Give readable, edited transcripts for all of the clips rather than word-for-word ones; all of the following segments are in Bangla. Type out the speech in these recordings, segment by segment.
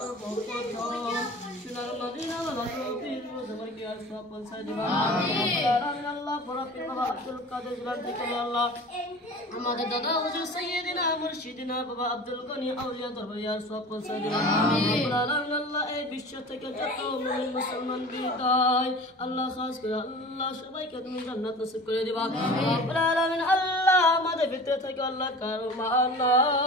সর্বপ্রথম সোনার মদিনা নবীর রোজার কি আর সব পৌঁছায় দিবা আমিন আল্লাহ বরাকিল বাবা আব্দুল কাদের জিলানী থেকে আল্লাহ আমাদের দাদা হুজুর সাইয়্যিদিনা মুর্শিদিনা বাবা আব্দুল গনি আউলিয়া দরবারে আর সব পৌঁছায় দিবা আমিন আল্লাহ এই বিশ্ব থেকে যত মুমিন মুসলমান বিদায় আল্লাহ খাস করে আল্লাহ সবাইকে তুমি জান্নাত নসিব করে দিবা রব্বুল আলামিন আল্লাহ আমাদের ভিতরে থেকে আল্লাহ কারমা আল্লাহ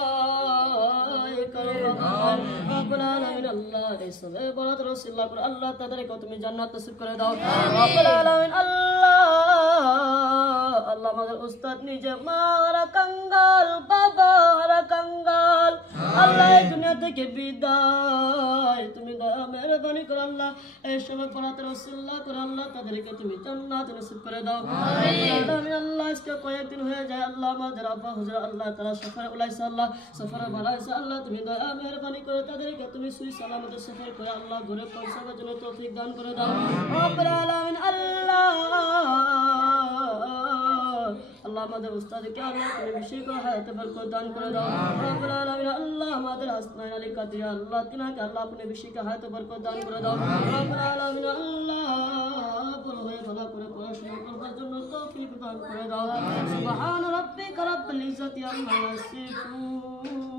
রব্বুল আলামিন আল্লাহ রাসূলের বরাত রাসূলুল্লাহ করে আল্লাহ তাদেরকে তুমি জান্নাত নসিব করে দাও রব্বুল আলামিন আল্লাহ আমাদের উস্তাদ নিজে মারা কাঙ্গাল বাবা হারা কাঙ্গাল আল্লাহ এই দুনিয়া থেকে বিদায় তুমি দয়া মেহেরবানি করে আল্লাহ এই সময় বরাত রাসূলুল্লাহ করে আল্লাহ তাদেরকে তুমি জান্নাত নসিব করে দাও আমিন আল্লাহ আজকে কয়েকদিন হয়ে যায় আল্লাহ আমাদের আব্বা হুজুর আল্লাহ তাআলা সফরে উলাইছে আল্লাহ সফরে বাড়াইছে আল্লাহ তুমি দয়া মেহেরবানি করে তাদেরকে তুমি সুই সালামতে সফর করে আল্লাহ ঘরে পৌঁছাবার জন্য তৌফিক দান করে দাও রব্বুল আলামিন আল্লাহ আমাদের উস্তাদকে আল্লাহ তুমি বেশি করে হায়াতে বরকত দান করে দাও রব্বুল আলামিন আল্লাহ আমাদের হাসনাইন আলী কাদিয়া আল্লাহ তিনাকে আল্লাহ আপনি বেশি করে হায়াতে বরকত দান করে দাও রব্বুল আলামিন আল্লাহ বড় হয়ে ভালো করে পড়াশোনা করবার জন্য তৌফিক দান করে দাও সুবহান রাব্বিকা রাব্বিল ইজ্জাতি আম্মা ইয়াসিফুন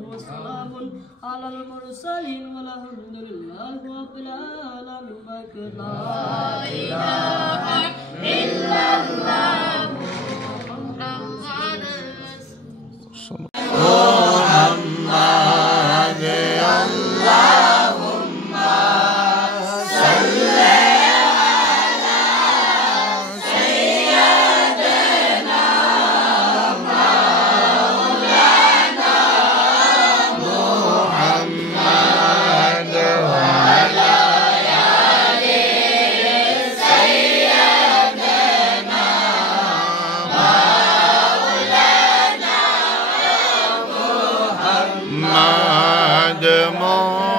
ওয়া সালামুন আলাল মুরসালিন ওয়ালহামদুলিল্লাহি রাব্বিল আলামিন লা ইলাহা ইল্লাল্লাহ Ademo